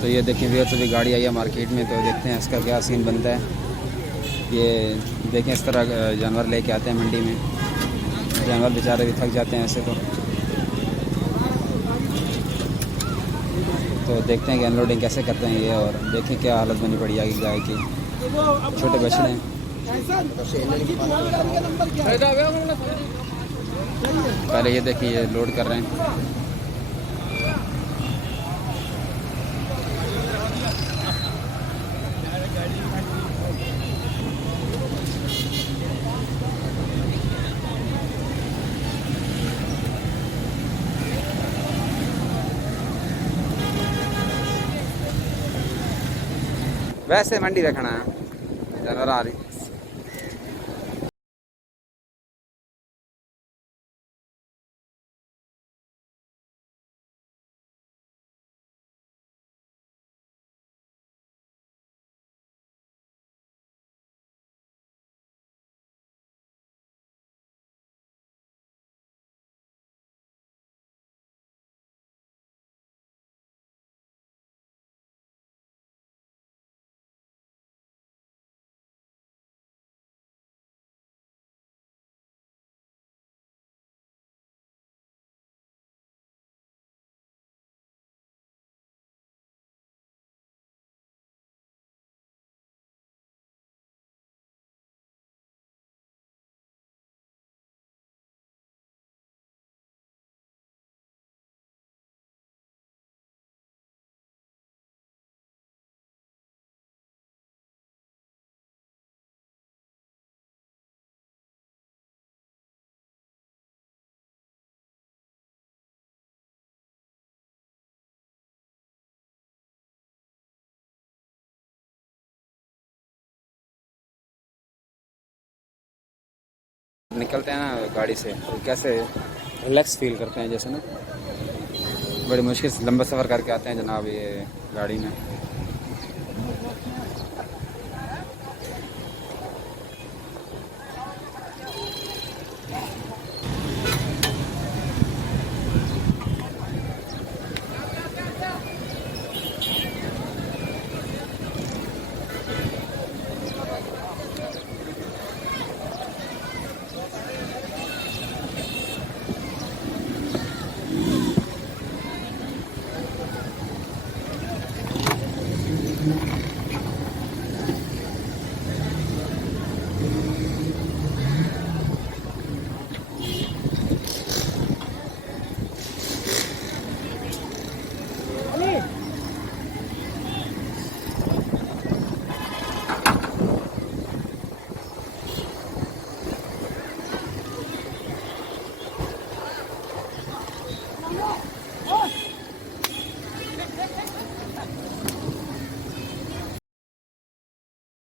तो ये देखें व्यू, अभी गाड़ी आई है मार्केट में, तो देखते हैं इसका क्या सीन बनता है। ये देखें इस तरह जानवर लेके आते हैं मंडी में, जानवर बेचारे भी थक जाते हैं ऐसे। तो देखते हैं कि अनलोडिंग कैसे करते हैं ये, और देखें क्या हालत बनी पड़ी है गाय की। छोटे बछड़े हैं। पहले ये देखिए ये लोड कर रहे हैं। वैसे मंडी रखना है, जानवर आ रही। निकलते हैं ना गाड़ी से तो कैसे रिलैक्स फील करते हैं, जैसे ना बड़ी मुश्किल से लंबा सफ़र करके आते हैं जनाब ये गाड़ी में।